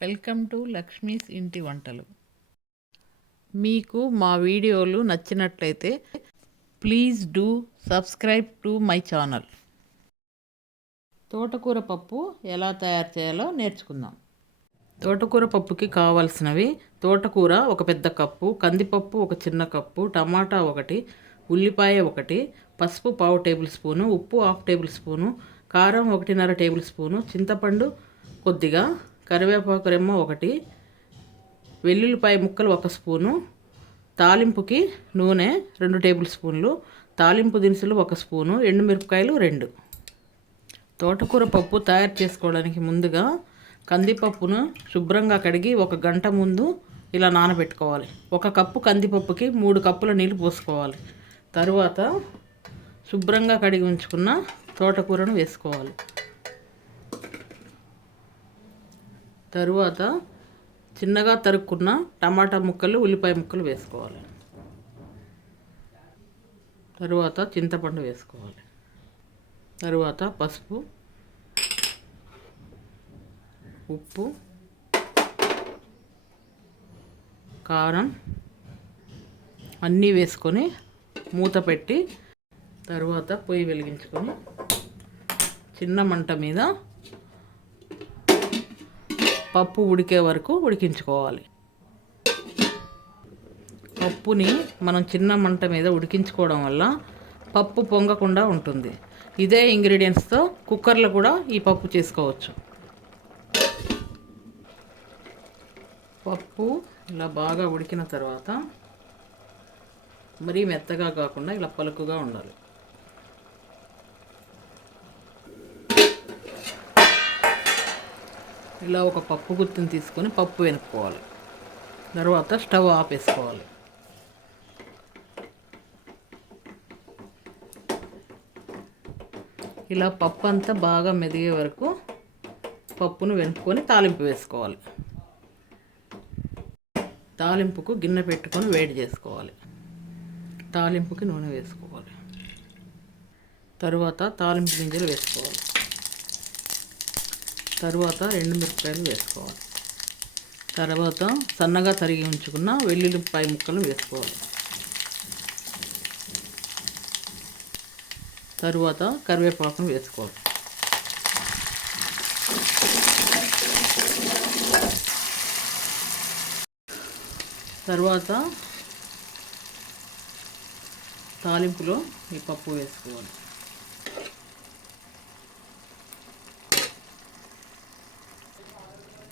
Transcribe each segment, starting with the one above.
Welcome to Lakshmi's ఇంటి వంటలు. మీకు మా వీడియోలు నచ్చినట్లయితే please do subscribe to my channel. తోటకూర పప్పు ఎలా తయారు చేయాలో నేర్చుకుందాం. తోటకూర పప్పుకి కావాల్సినవి: తోటకూర ఒక పెద్ద కప్పు, కందిపప్పు ఒక చిన్న కప్పు, టమాటా ఒకటి, ఉల్లిపాయ ఒకటి, పసుపు పావు టేబుల్ స్పూను, ఉప్పు హాఫ్ టేబుల్ స్పూను, కారం 1.5 టేబుల్ స్పూను, చింతపండు కొద్దిగా, కరివేపాకు రెమ్మ ఒకటి, వెల్లుల్లిపాయ ముక్కలు 1 స్పూను, తాలింపుకి నూనె 2 టేబుల్ స్పూన్లు, తాలింపు దినుసులు 1 స్పూను, ఎండుమిరపకాయలు 2. తోటకూర పప్పు తయారు చేసుకోవడానికి ముందుగా కందిపప్పును శుభ్రంగా కడిగి 1 గంట ముందు ఇలా నానబెట్టుకోవాలి. 1 కప్పు కందిపప్పుకి 3 కప్పుల నీళ్ళు పోసుకోవాలి. తరువాత శుభ్రంగా కడిగి ఉంచుకున్న తోటకూరను వేసుకోవాలి. తరువాత చిన్నగా తరుక్కున్న టమాటా ముక్కలు, ఉల్లిపాయ ముక్కలు వేసుకోవాలి. తరువాత చింతపండు వేసుకోవాలి. తరువాత పసుపు, ఉప్పు, కారం అన్నీ వేసుకొని మూత పెట్టి తరువాత పొయ్యి వెలిగించుకొని చిన్న మంట మీద పప్పు ఉడికే వరకు ఉడికించుకోవాలి. పప్పుని మనం చిన్న మంట మీద ఉడికించుకోవడం వల్ల పప్పు పొంగకుండా ఉంటుంది. ఇదే ఇంగ్రీడియంట్స్తో కుక్కర్లో కూడా ఈ పప్పు చేసుకోవచ్చు. పప్పు ఇలా బాగా ఉడికిన తర్వాత మరీ మెత్తగా కాకుండా ఇలా పలుకుగా ఉండాలి. ఇలా ఒక పప్పు గుత్తిని తీసుకొని పప్పు వెనుక్కోవాలి. తర్వాత స్టవ్ ఆపేసుకోవాలి. ఇలా పప్పు అంతా బాగా మెదిగే వరకు పప్పును వెనుక్కొని తాలింపు వేసుకోవాలి. తాలింపుకు గిన్నె పెట్టుకొని వేడి చేసుకోవాలి. తాలింపుకి నూనె వేసుకోవాలి. తరువాత తాలింపు గింజలు వేసుకోవాలి. తరువాత ఎండుమిరపకాయలు వేసుకోవాలి. తర్వాత సన్నగా తరిగి ఉంచుకున్న వెల్లుల్లిపాయ ముక్కలు వేసుకోవాలి. తరువాత కరివేపాకును వేసుకోవాలి. తర్వాత తాలింపులో ఈ పప్పు వేసుకోవాలి.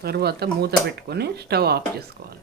తర్వాత మూత పెట్టుకొని స్టవ్ ఆఫ్ చేసుకోవాలి.